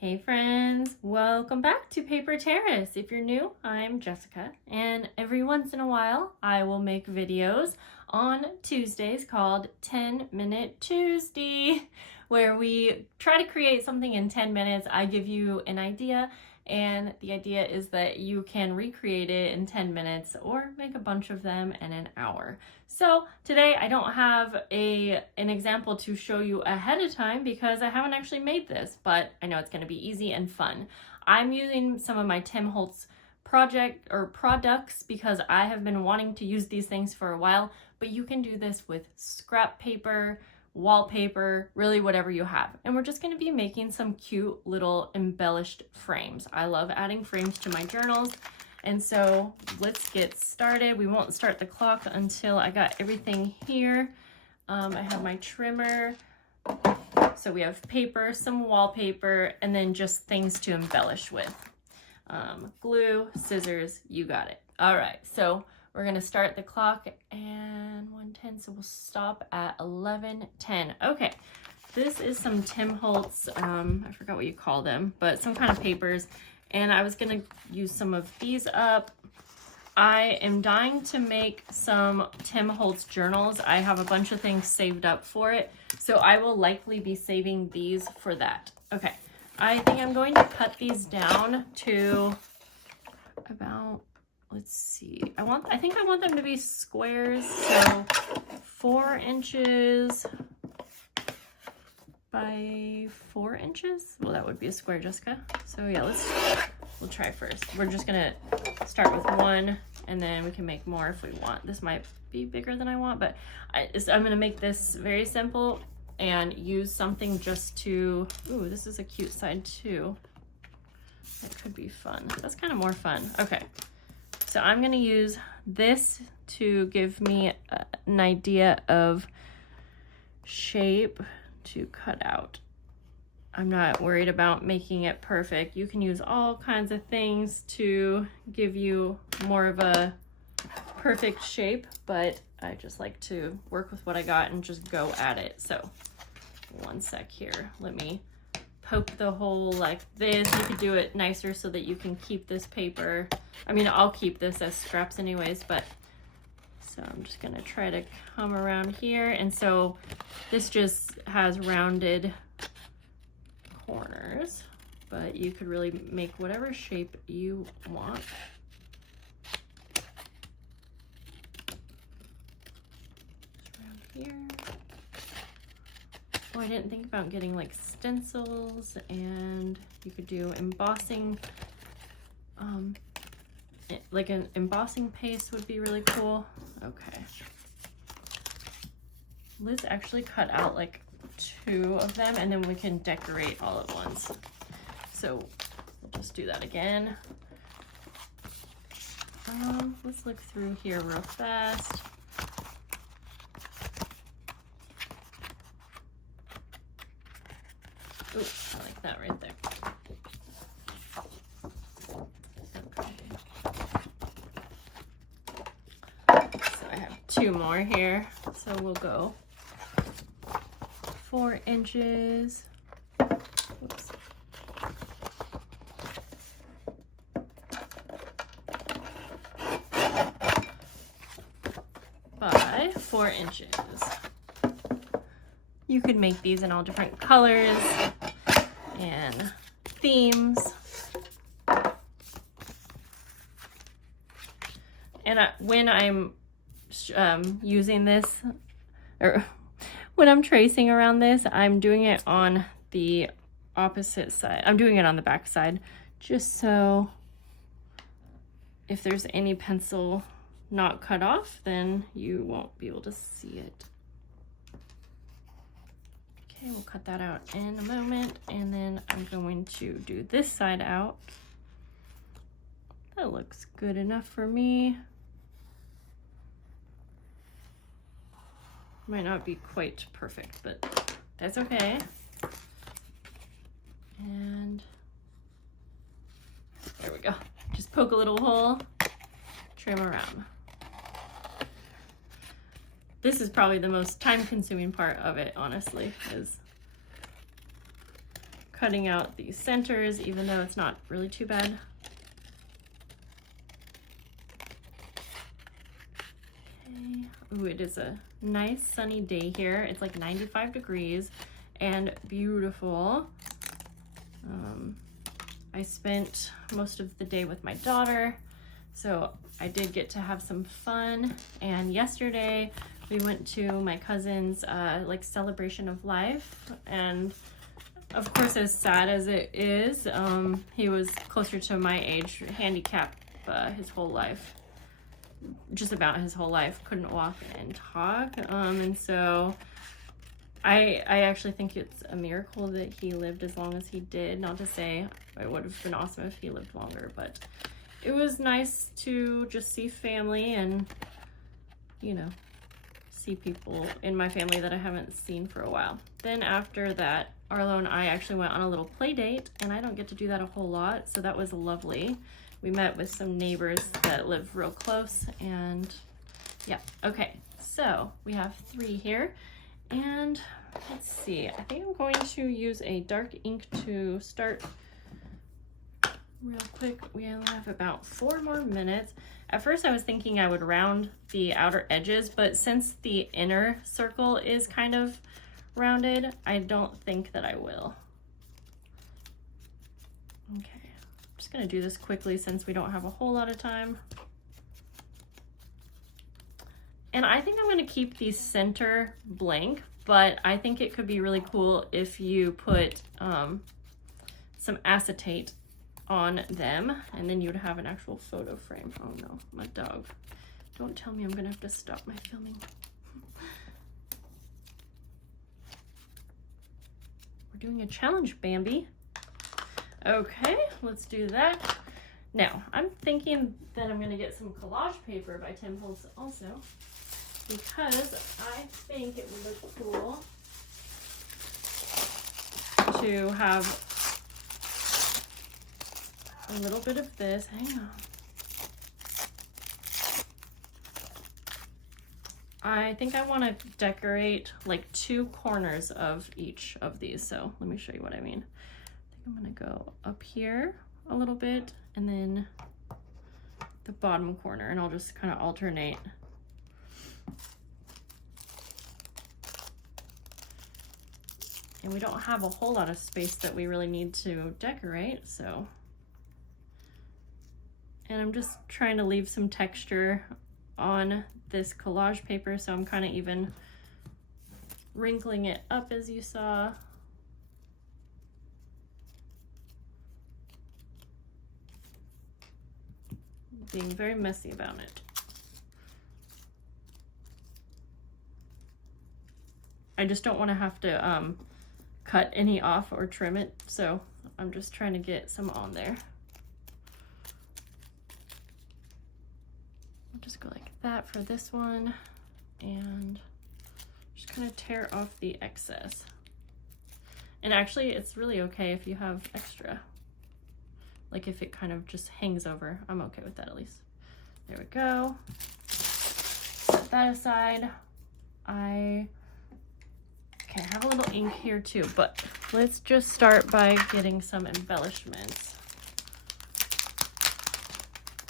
Hey friends, welcome back to Paper Terrace. If you're new, I'm Jessica, and every once in a while I will make videos on Tuesdays called 10-Minute Tuesday, where we try to create something in 10 minutes. I give you an idea, and the idea is that you can recreate it in 10 minutes or make a bunch of them in an hour. So today I don't have an example to show you ahead of time because I haven't actually made this, but I know it's going to be easy and fun. I'm using some of my Tim Holtz products because I have been wanting to use these things for a while, but you can do this with scrap paper, wallpaper, really whatever you have. And we're just going to be making some cute little embellished frames. I love adding frames to my journals. And so let's get started. We won't start the clock until I got everything here. I have my trimmer. So we have paper, some wallpaper, and then just things to embellish with. Glue, scissors, you got it. All right, so we're gonna start the clock and 1:10, so we'll stop at 11:10. Okay, this is some Tim Holtz, I forgot what you call them, but some kind of papers. And I was gonna use some of these up. I am dying to make some Tim Holtz journals. I have a bunch of things saved up for it, so I will likely be saving these for that. Okay, I think I'm going to cut these down to about, let's see, I think I want them to be squares, so 4 inches by 4 inches. Well, that would be a square, Jessica. So yeah, we'll try first. We're just gonna start with one, and then we can make more if we want. This might be bigger than I want, but I'm gonna make this very simple and use something just to, ooh, this is a cute side too. That could be fun. That's kind of more fun. Okay, so I'm gonna use this to give me an idea of shape to cut out. I'm not worried about making it perfect. You can use all kinds of things to give you more of a perfect shape, but I just like to work with what I got and just go at it. So one sec here, let me poke the hole like this. You could do it nicer so that you can keep this paper. I mean, I'll keep this as scraps anyways, but so I'm just gonna try to come around here. And so this just has rounded corners, but you could really make whatever shape you want. Just around here. Oh, I didn't think about getting like stencils, and you could do embossing. Like an embossing paste would be really cool. Okay. Liz actually cut out like 2 of them, and then we can decorate all at once. So we'll just do that again. Let's look through here real fast. Ooh, I like that right there. So I have 2 more here, so we'll go 4 inches. Oops. By 4 inches. You could make these in all different colors and themes. And when I'm using this, or when I'm tracing around this, I'm doing it on the opposite side. I'm doing it on the back side, just so if there's any pencil not cut off, then you won't be able to see it. Okay, we'll cut that out in a moment, and then I'm going to do this side out. That looks good enough for me. Might not be quite perfect, but that's okay. And there we go. Just poke a little hole, trim around. This is probably the most time-consuming part of it, honestly, is cutting out these centers, even though it's not really too bad. Okay. Ooh, it is a nice sunny day here. It's like 95 degrees and beautiful. I spent most of the day with my daughter, so I did get to have some fun. And yesterday we went to my cousin's like celebration of life, and of course, as sad as it is, he was closer to my age, handicapped his whole life, just about his whole life, couldn't walk and talk, and so I actually think it's a miracle that he lived as long as he did. Not to say it would have been awesome if he lived longer, but it was nice to just see family and, you know, see people in my family that I haven't seen for a while. Then after that, Arlo and I actually went on a little play date, and I don't get to do that a whole lot, so that was lovely. We met with some neighbors that live real close, and yeah. Okay, so we have 3 here, and let's see. I think I'm going to use a dark ink to start real quick. We only have about 4 more minutes. At first I was thinking I would round the outer edges, but since the inner circle is kind of rounded, I don't think that I will. Okay, I'm just gonna do this quickly since we don't have a whole lot of time. And I think I'm gonna keep the center blank, but I think it could be really cool if you put some acetate on them, and then you'd have an actual photo frame. Oh no, my dog. Don't tell me I'm gonna have to stop my filming. We're doing a challenge, Bambi. Okay, let's do that. Now, I'm thinking that I'm gonna get some collage paper by Tim Holtz also, because I think it would look cool to have a little bit of this. Hang on. I think I want to decorate like 2 corners of each of these. So let me show you what I mean. I think I'm going to go up here a little bit and then the bottom corner, and I'll just kind of alternate. And we don't have a whole lot of space that we really need to decorate, so. And I'm just trying to leave some texture on this collage paper, so I'm kind of even wrinkling it up, as you saw. Being very messy about it. I just don't want to have to cut any off or trim it, so I'm just trying to get some on there. I'll just go like that for this one, and just kind of tear off the excess. And actually, it's really okay if you have extra. Like if it kind of just hangs over, I'm okay with that at least. There we go. Set that aside. I have a little ink here too, but let's just start by getting some embellishments.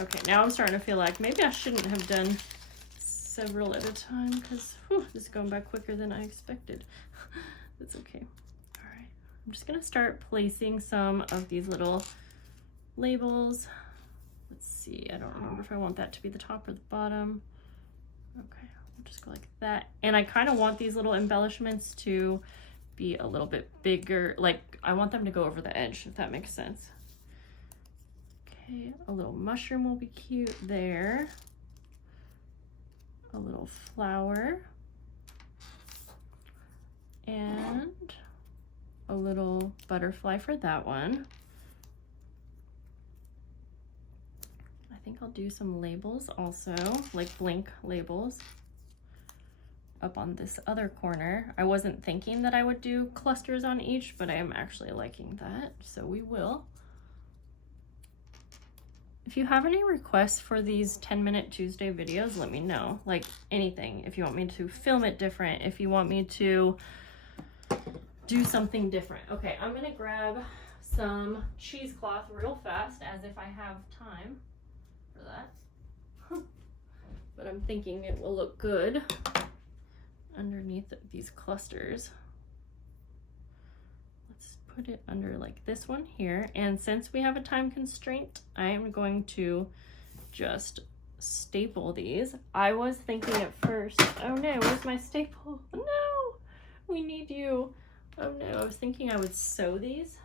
Okay, now I'm starting to feel like maybe I shouldn't have done several at a time, because this is going by quicker than I expected. That's okay. All right, I'm just gonna start placing some of these little labels. Let's see, I don't remember if I want that to be the top or the bottom. Okay, I'll just go like that. And I kind of want these little embellishments to be a little bit bigger. Like I want them to go over the edge, if that makes sense. Okay, a little mushroom will be cute there. A little flower. And a little butterfly for that one. I think I'll do some labels also, like blank labels up on this other corner. I wasn't thinking that I would do clusters on each, but I am actually liking that, so we will. If you have any requests for these 10-minute Tuesday videos, let me know. Like anything. If you want me to film it different, if you want me to do something different. Okay, I'm gonna grab some cheesecloth real fast as if I have time for that. But I'm thinking it will look good underneath these clusters. Let's put it under like this one here. And since we have a time constraint, I am going to just staple these. I was thinking at first, oh no, where's my staple? No, we need you. Oh no, I was thinking I would sew these.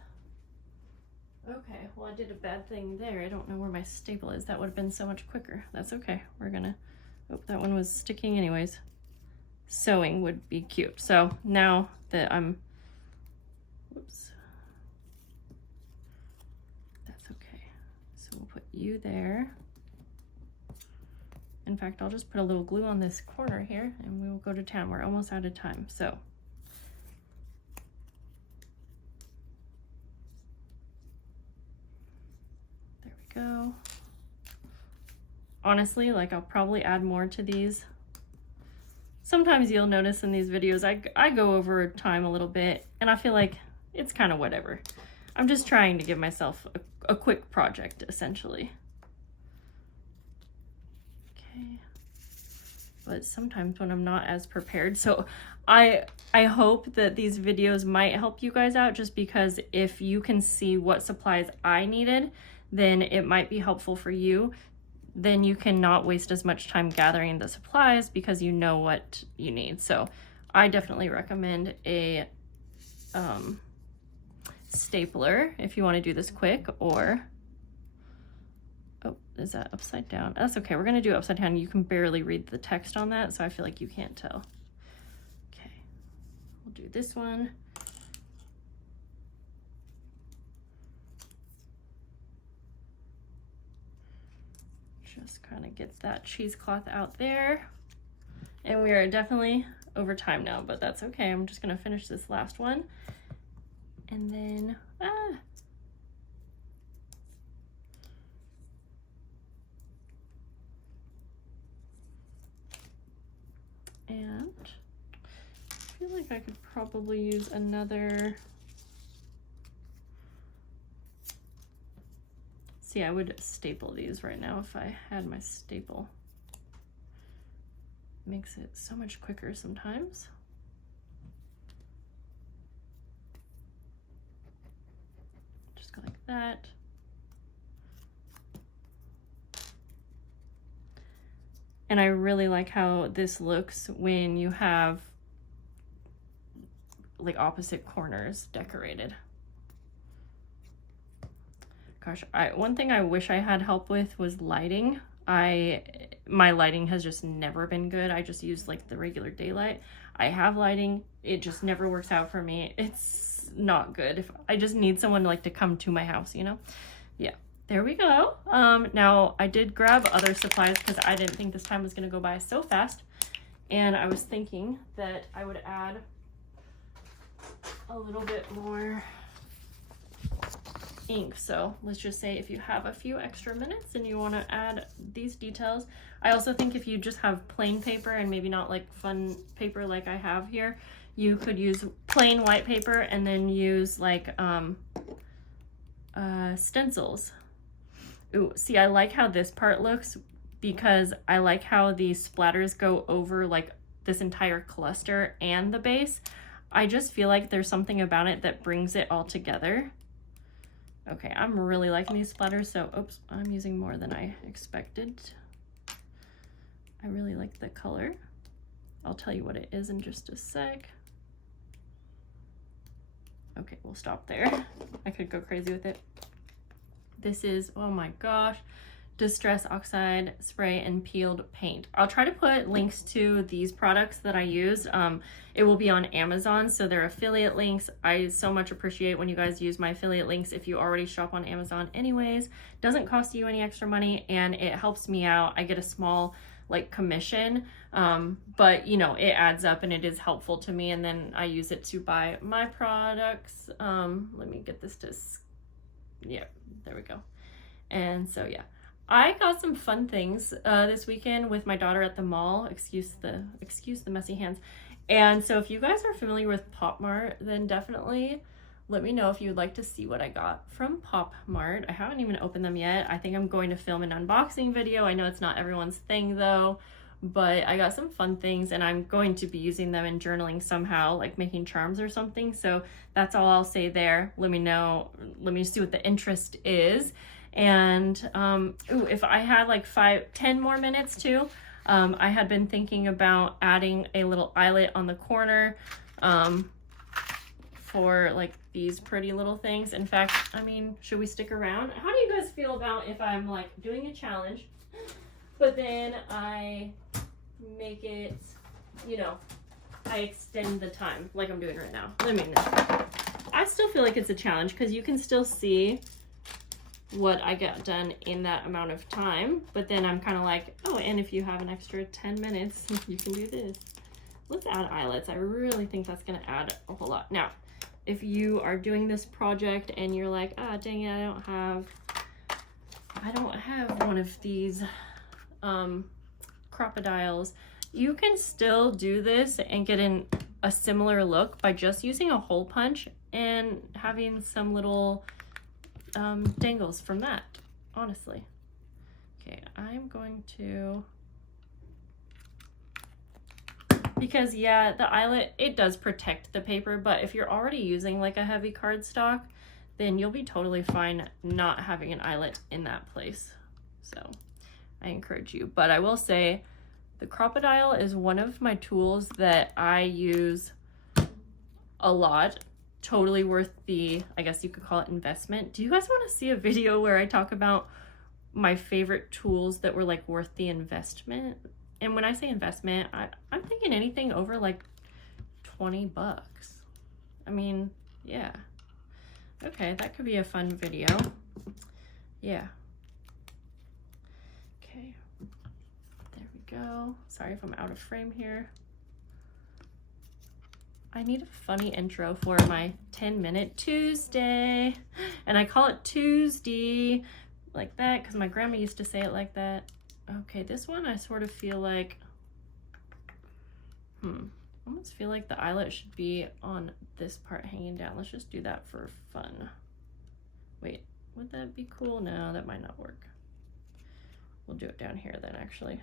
Okay, well I did a bad thing there. I don't know where my staple is. That would have been so much quicker. That's okay. We're gonna, oh, that one was sticking anyways. Sewing would be cute. So now that I'm, whoops. That's okay. So we'll put you there. In fact, I'll just put a little glue on this corner here and we will go to town. We're almost out of time, so. There we go. Honestly, like I'll probably add more to these. Sometimes you'll notice in these videos, I go over time a little bit and I feel like it's kind of whatever. I'm just trying to give myself a quick project, essentially. But sometimes when I'm not as prepared. So I hope that these videos might help you guys out, just because if you can see what supplies I needed, then it might be helpful for you. Then you cannot waste as much time gathering the supplies because you know what you need. So I definitely recommend a stapler if you want to do this quick, or oh, is that upside down? That's okay. We're going to do it upside down. You can barely read the text on that, so I feel like you can't tell. Okay, we'll do this one. Just kind of gets that cheesecloth out there. And we are definitely over time now, but that's okay. I'm just going to finish this last one. And then, and I feel like I could probably use another. See, I would staple these right now if I had my staple. Makes it so much quicker sometimes. Just go like that. And I really like how this looks when you have like opposite corners decorated. Gosh, one thing I wish I had help with was lighting. My lighting has just never been good. I just use like the regular daylight. I have lighting, it just never works out for me. It's not good. If I just need someone like to come to my house, you know? Yeah, there we go. Now I did grab other supplies because I didn't think this time was gonna go by so fast. And I was thinking that I would add a little bit more ink. So let's just say if you have a few extra minutes and you want to add these details. I also think if you just have plain paper and maybe not like fun paper like I have here, you could use plain white paper and then use like stencils. Ooh, see, I like how this part looks because I like how the splatters go over like this entire cluster and the base. I just feel like there's something about it that brings it all together. Okay, I'm really liking these splatters, so oops, I'm using more than I expected. I really like the color. I'll tell you what it is in just a sec. Okay, we'll stop there. I could go crazy with it. This is, oh my gosh, Distress Oxide Spray and Peeled Paint. I'll try to put links to these products that I use. It will be on Amazon, so they're affiliate links. I so much appreciate when you guys use my affiliate links if you already shop on Amazon anyways. Doesn't cost you any extra money and it helps me out. I get a small like commission, but you know, it adds up and it is helpful to me, and then I use it to buy my products. Let me get this to, yeah, there we go. And so yeah, I got some fun things this weekend with my daughter at the mall. Excuse the messy hands. And so if you guys are familiar with Pop Mart, then definitely let me know if you would like to see what I got from Pop Mart. I haven't even opened them yet. I think I'm going to film an unboxing video. I know it's not everyone's thing though, but I got some fun things and I'm going to be using them in journaling somehow, like making charms or something. So that's all I'll say there. Let me know, let me see what the interest is. And ooh, if I had like 10 more minutes too, I had been thinking about adding a little eyelet on the corner for like these pretty little things. In fact, I mean, should we stick around? How do you guys feel about if I'm like doing a challenge, but then I make it, you know, I extend the time like I'm doing right now? Let me know. I still feel like it's a challenge because you can still see what I got done in that amount of time, but then I'm kind of like, oh, and if you have an extra 10 minutes, you can do this. Let's add eyelets. I really think that's gonna add a whole lot. Now, if you are doing this project and you're like, ah, dang it, I don't have one of these crocodiles, you can still do this and get a similar look by just using a hole punch and having some little dangles from that, honestly. Okay, I'm going to, because yeah, the eyelet, it does protect the paper, but if you're already using like a heavy cardstock, then you'll be totally fine not having an eyelet in that place. So I encourage you. But I will say the crocodile is one of my tools that I use a lot. Totally worth the, I guess you could call it, investment. Do you guys want to see a video where I talk about my favorite tools that were like worth the investment? And when I say investment, I'm thinking anything over like 20 bucks. I mean, yeah. Okay, that could be a fun video. Yeah. Okay, there we go. Sorry if I'm out of frame here. I need a funny intro for my 10-minute Tuesday. And I call it Tuesdee like that because my grandma used to say it like that. Okay, this one I sort of feel like, almost feel like the eyelet should be on this part hanging down. Let's just do that for fun. Wait, would that be cool? No, that might not work. We'll do it down here then, actually.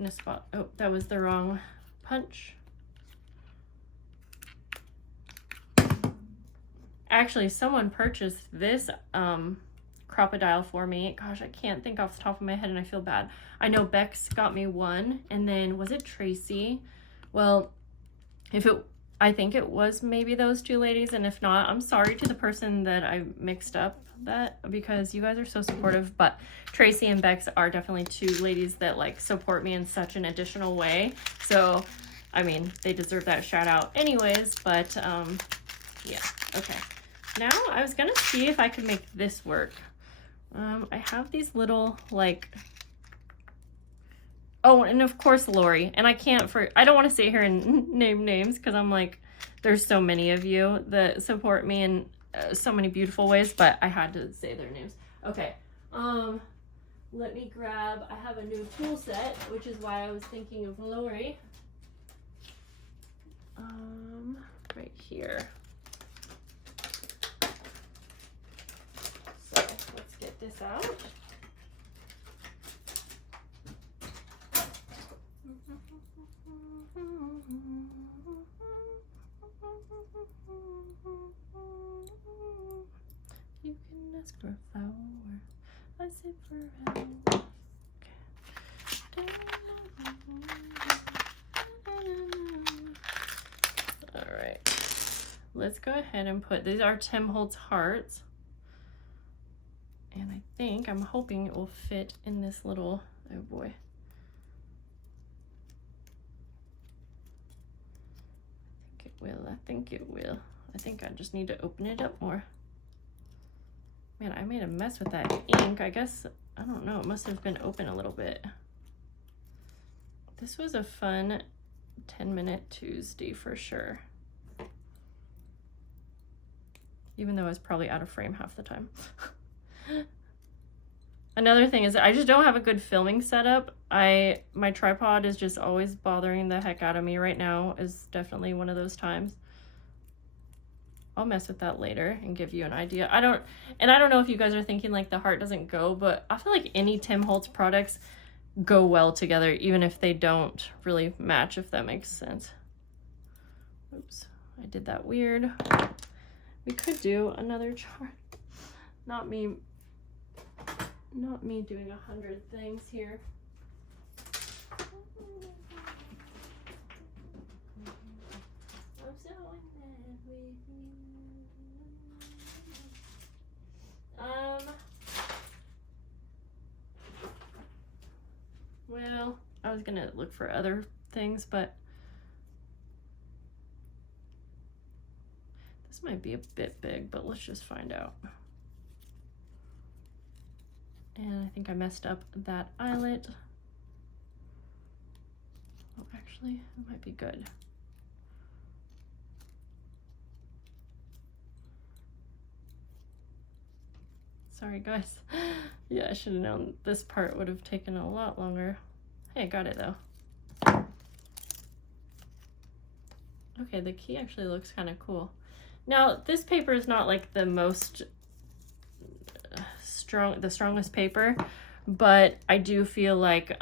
In a spot. Oh, that was the wrong punch. Actually, someone purchased this crocodile for me. Gosh, I can't think off the top of my head and I feel bad. I know Bex got me one, and then was it Tracy? Well, I think it was maybe those two ladies, and if not, I'm sorry to the person that I mixed up that, because you guys are so supportive. But Tracy and Bex are definitely two ladies that like support me in such an additional way. So, I mean, they deserve that shout out anyways, but yeah, okay. Now I was gonna see if I could make this work. I have these little like, oh, and of course Lori, and I don't want to sit here and name names because I'm like, there's so many of you that support me in so many beautiful ways, but I had to say their names. Okay, let me grab, I have a new tool set, which is why I was thinking of Lori. Right here. So let's get this out. You can ask for a flower, I say forever. Okay. All right, let's go ahead and put, these are Tim Holtz hearts. And I think, I'm hoping it will fit in this little, oh boy. I think it will. I think I just need to open it up more. Man, I made a mess with that ink. I guess, I don't know, it must have been open a little bit. This was a fun 10-minute Tuesday for sure. Even though I was probably out of frame half the time. Another thing is I just don't have a good filming setup. My tripod is just always bothering the heck out of me. Right now is definitely one of those times. I'll mess with that later and give you an idea. I don't know if you guys are thinking like the heart doesn't go, but I feel like any Tim Holtz products go well together, even if they don't really match, if that makes sense. Oops, I did that weird. We could do another chart. Not me doing 100 things here. Well, I was gonna look for other things, but this might be a bit big, but let's just find out. And I think I messed up that eyelet. Oh, actually, it might be good. Sorry, guys. Yeah, I should have known this part would have taken a lot longer. Hey, I got it though. Okay, the key actually looks kind of cool. Now, this paper is not like the most the strongest paper, but I do feel like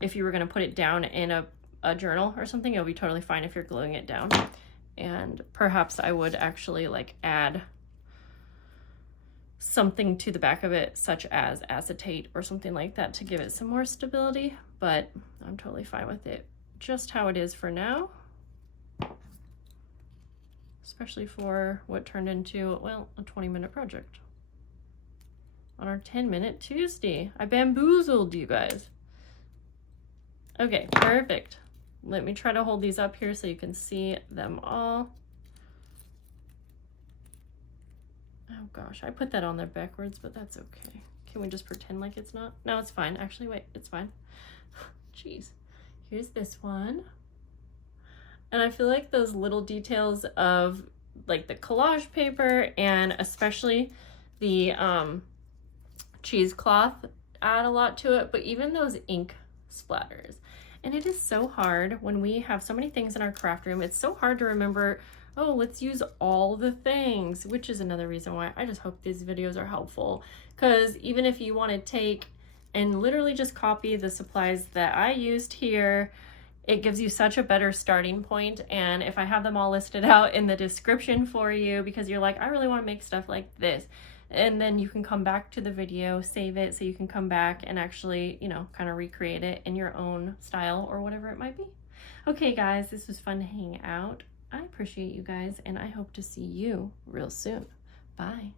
if you were going to put it down in a journal or something, it'll be totally fine if you're gluing it down. And perhaps I would actually like add something to the back of it, such as acetate or something like that, to give it some more stability, but I'm totally fine with it just how it is for now, especially for what turned into, well, a 20-minute project on our 10-minute Tuesday. I bamboozled you guys. Okay, perfect. Let me try to hold these up here so you can see them all. Oh gosh, I put that on there backwards, but that's okay. Can we just pretend like it's not? No, it's fine. Actually, wait, it's fine. Jeez. Here's this one. And I feel like those little details of like the collage paper and especially the cheesecloth add a lot to it, but even those ink splatters. And it is so hard when we have so many things in our craft room. It's so hard to remember, oh, let's use all the things, which is another reason why I just hope these videos are helpful. Because even if you want to take and literally just copy the supplies that I used here, it gives you such a better starting point. And if I have them all listed out in the description for you, because you're like, I really want to make stuff like this. And then you can come back to the video, save it, so you can come back and actually, you know, kind of recreate it in your own style or whatever it might be. Okay, guys, this was fun to hang out. I appreciate you guys, and I hope to see you real soon. Bye.